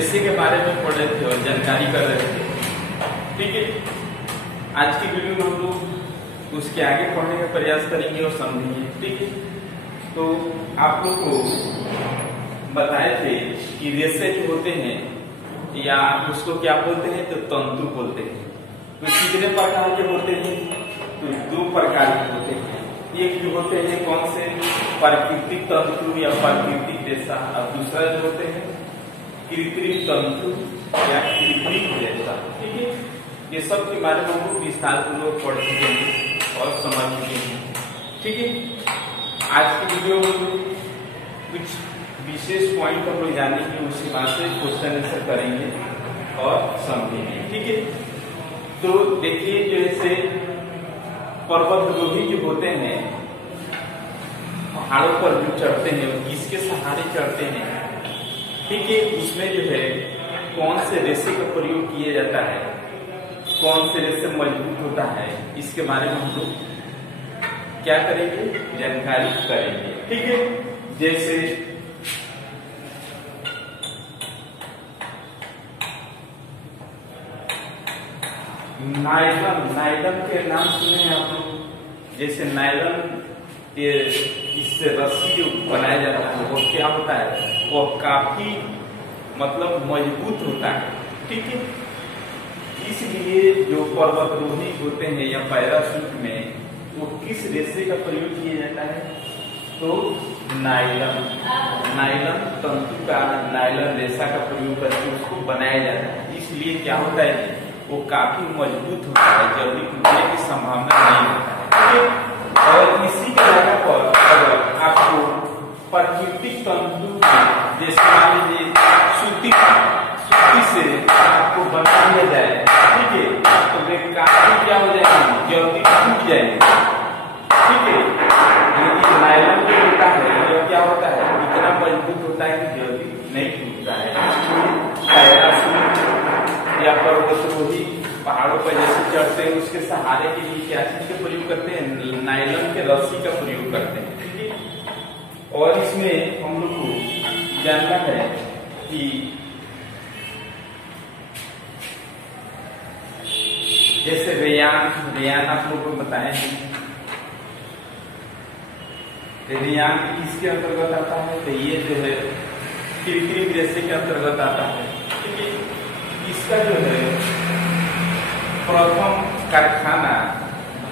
रेशे के बारे में पढ़ रहे थे और जानकारी कर रहे थे। ठीक है, आज की वीडियो में हम लोग उसके आगे पढ़ने का प्रयास करेंगे और समझेंगे। ठीक है, तो आप लोग को बताए थे कि रेशे जो होते हैं या उसको क्या बोलते हैं, तो तंतु बोलते हैं। तो कितने प्रकार के होते हैं, तो दो प्रकार के होते हैं। एक जो होते हैं कौन से, प्राकृतिक तंतु या प्राकृतिक रेशा, और दूसरा जो होते हैं कृत्रिम तंतु या कृत्रिम रेशा। ठीक है, ये सब के बारे में हम लोग विस्तार पूर्वक पढ़ चुके हैं और समझ चुके हैं। ठीक है, आज की वीडियो में कुछ विशेष पॉइंट हम लोग जानेंगे, उसी बात से क्वेश्चन आंसर करेंगे और समझेंगे। ठीक है, तो देखिए जैसे पर्वतारोही जो होते हैं, पहाड़ों पर जो चढ़ते हैं, किसके सहारे चढ़ते हैं। ठीक है, उसमें जो है कौन से रेशे का प्रयोग किया जाता है, कौन से रेशे मजबूत होता है, इसके बारे में हम लोग क्या करेंगे, जानकारी करेंगे। ठीक है, जैसे नायलॉन के नाम सुने हैं आप लोग। जैसे नायलॉन के इससे रस्सी जो बनाया जाता है वो क्या होता है, वो काफी मतलब मजबूत होता है। ठीक है, इसलिए जो पर्वतारोही होते हैं या पैराशूट में वो किस रेशे का प्रयोग किया जाता है, तो नायलॉन तंतु का, नायलॉन रेशा का प्रयोग करके उसको बनाया जाता है। इसलिए क्या होता है, वो काफी मजबूत होता है, जल्दी टूटने की संभावना नहीं होता है। और इसी के जगह पर अगर आपको प्राकृतिक तंतु जैसे मान लीजिए सूती से आपको बना दिया जाए, ठीक है, तो वे काफी क्या हो जाएगी, जल्दी टूट जाएगी। ठीक है, लेकिन नायलॉन जो होता है यह क्या होता है, इतना मजबूत होता है कि जल्दी नहीं टूटता है। पैराशूट या पर्वतारोही पहाड़ों पर जैसे चढ़ते हैं, उसके सहारे के लिए क्या चीज का प्रयोग करते हैं, नायलॉन के रस्सी का प्रयोग करते हैं। ठीक है, और इसमें हम लोग को जानना है कि जैसे रेयान आप लोगों को बताए हैं, रेयान किसके अंतर्गत आता है, तो ये जो है कृत्रिम रेशे के अंतर्गत आता है। ठीक है, इसका जो है प्रथम कारखाना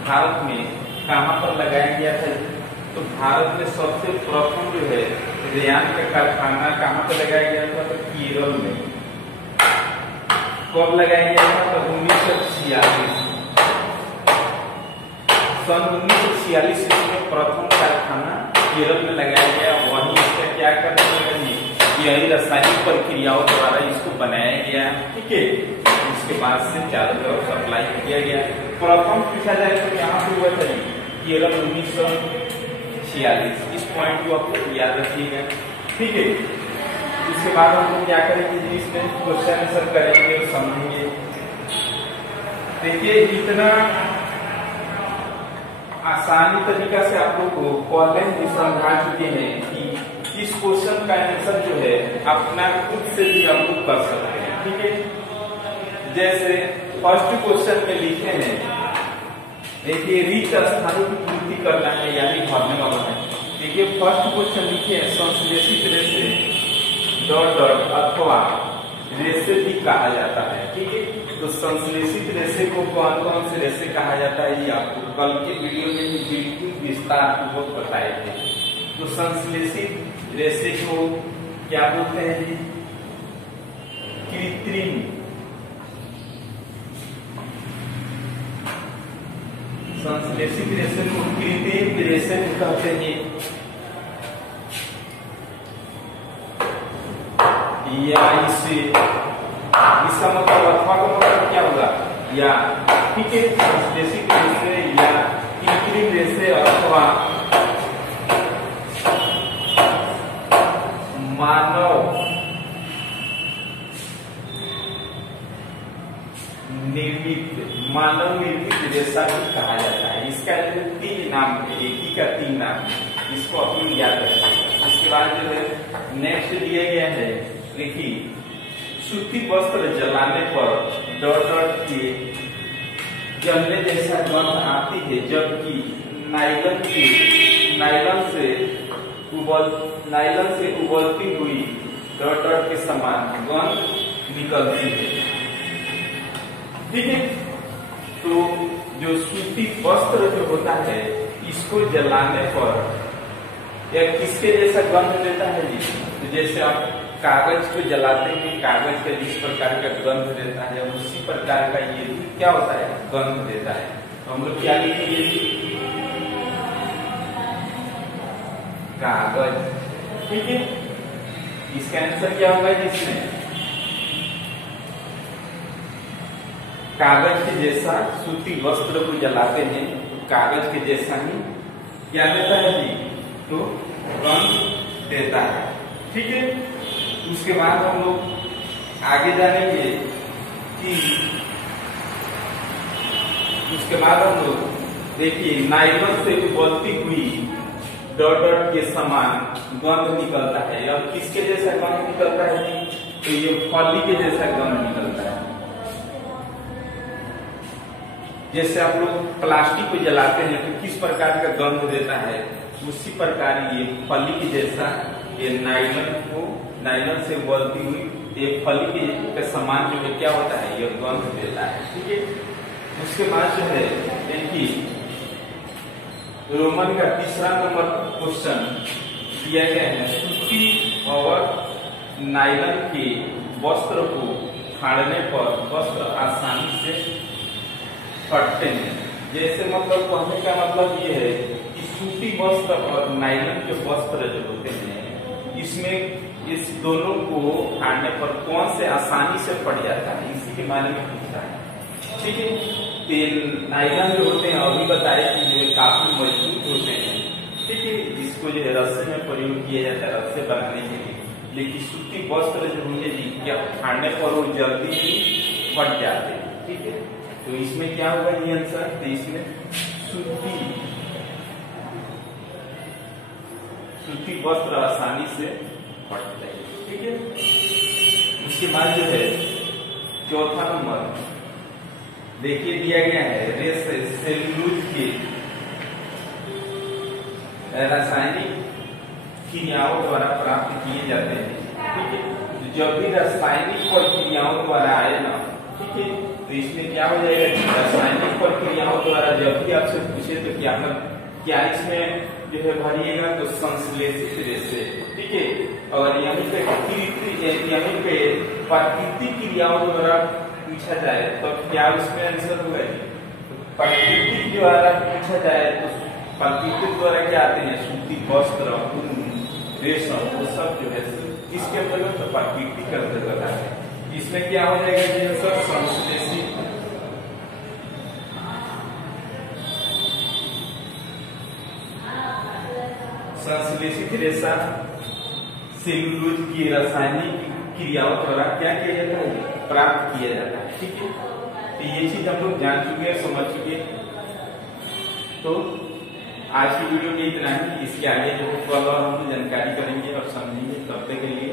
भारत में कहाँ पर लगाया गया था, तो भारत में सबसे प्रथम जो है रेयान का कारखाना कहाँ पर लगाया गया था, तो केरल में। कब लगाया गया था, तो 1946 सन 1946 में प्रथम कारखाना केरल में लगाया गया। वहीं इसका क्या करना है, यही रासायनिक प्रक्रियाओं द्वारा इसको बनाया गया। ठीक है, इसके बाद से चारों तरफ सप्लाई किया गया। प्रथम पूछा जाए तो यहाँ पे हुआ था केरल 1946। इस पॉइंट को आपको याद रखिएगा। ठीक है, इसके बाद हम लोग क्या करेंगे, इसमें क्वेश्चन आंसर करेंगे और समझेंगे। देखिए इतना आसानी तरीका से आप लोग को पहले ही समझा चुके हैं कि इस क्वेश्चन का आंसर जो है अपना खुद से भी आप लोग कर सकते हैं। ठीक है, जैसे फर्स्ट क्वेश्चन में लिखे हैं, देखिए रिक्त स्थानों की पूर्ति करना है यानी भरने वाला है। देखिए फर्स्ट क्वेश्चन लिखे हैं, संश्लेषित रेशे अथवा रेशे भी कहा जाता है। ठीक है, तो संश्लेषित रेशे को कौन कौन से रेशे कहा जाता है, ये आपको कल के वीडियो में भी बिल्कुल विस्तार पूर्वक बताए थे। तो संश्लेषित रेशे को क्या बोलते हैं जी, कृत्रिम। संश्लेषित रेशे को कृत्रिम रेशे कहते हैं। या इसका मतलब अथवा का मतलब क्या होगा, या। ठीक है, संश्लेषित रेशे या कृत्रिम रेशे अथवा मानव निर्मित रेशा भी कहा जाता है। इसका जो 3 नाम है, एक ही का 3 नाम, इसको अपनी याद रखें। इसके बाद जो है नेक्स्ट दिया गया है, देखिए सूती वस्त्र जलाने पर डॉट डॉट के जलने जैसा गंध आती है, जबकि नायलन से उबलती हुई डॉट डॉट के समान गंध निकलती है। ठीक है, तो जो सूती वस्त्र जो होता है इसको जलाने पर यह किसके जैसा गंध देता है जी? तो जैसे आप कागज को जलाते हैं, कागज का जिस प्रकार का गंध देता है उसी प्रकार का ये भी क्या होता है, गंध देता है। तो हम लोग क्या लिखेंगे जी? कागज। ठीक है, इसका आंसर क्या होगा जिसमें कागज के जैसा सूती वस्त्र को जलाते हैं तो कागज के जैसा ही क्या देता है जी? तो गंध देता है। ठीक है, उसके बाद हम लोग आगे जानेंगे कि उसके बाद हम लोग देखिए नायलॉन से उबलती हुई डॉट डॉट के समान गंध निकलता है। अब किसके जैसा गंध निकलता है जी? तो ये फली के जैसा गंध निकलता है। जैसे आप लोग प्लास्टिक को जलाते हैं तो किस प्रकार का गंध देता है, उसी प्रकार ये फली के जैसा ये नायलॉन से उबलती हुई ये फली के समान जो है क्या होता है, ये गंध देता है। ठीक है, उसके बाद जो है देखिए रोमन का तीसरा नंबर क्वेश्चन दिया गया है, सूती और नायलॉन के वस्त्र को फाड़ने पर वस्त्र आसानी से फटते हैं। जैसे मतलब कहने का मतलब ये है कि सूती वस्त्र और नायलॉन के वस्त्र जो होते हैं इसमें इस दोनों को फाड़ने पर कौन से आसानी से फट जाता है, इसी के बारे में पूछता है। ठीक है, नायलॉन जो होते हैं अभी बताए कि जो काफी मजबूत होते हैं। ठीक है, इसको जो है रस्से में प्रयोग किया जाता है रस्से बनाने के लिए, लेकिन सूती वस्त्र जो होंगे जी क्या फाड़ने पर वो जल्दी ही फट जाते हैं। ठीक है, तो इसमें क्या होगा ये आंसर? तो इसमें सूती वस्त्र आसानी से फटते हैं। ठीक है, उसके बाद जो है चौथा नंबर देखिए दिया गया है सेल्यूलोज के रासायनिक क्रियाओं द्वारा प्राप्त किए जाते हैं। ठीक है, तो जब भी रासायनिक प्रक्रियाओं द्वारा आए ना, ठीक है, तो इसमें क्या हो जाएगा, रासायनिक प्रक्रियाओं द्वारा जब भी आपसे पूछे तो क्या इसमें जो है भरिएगा तो संश्लेषित रेशे। ठीक है, और यहीं पे प्राकृतिक क्रियाओं द्वारा पूछा जाए तो क्या उसमें आंसर होगा? प्राकृतिक द्वारा पूछा जाए तो प्राकृतिक द्वारा क्या आते हैं, सूती वस्त्र रेशम वो सब जो है किसके अंतर्गत, तो प्राकृतिक के अंतर्गत आते हैं। इसमें क्या हो जाएगा जी आंसर? संश्लेषित। संश्लेषित रेशा सेल्यूलोज की रासायनिक क्रियाओं द्वारा क्या किया जाता है, प्राप्त किया जाता है। ठीक है, तो ये चीज हम लोग जान चुके हैं, समझ चुके हैं। तो आज की वीडियो में इतना ही, इसके आगे जो कल और हम जानकारी करेंगे और समझेंगे। तब तक के लिए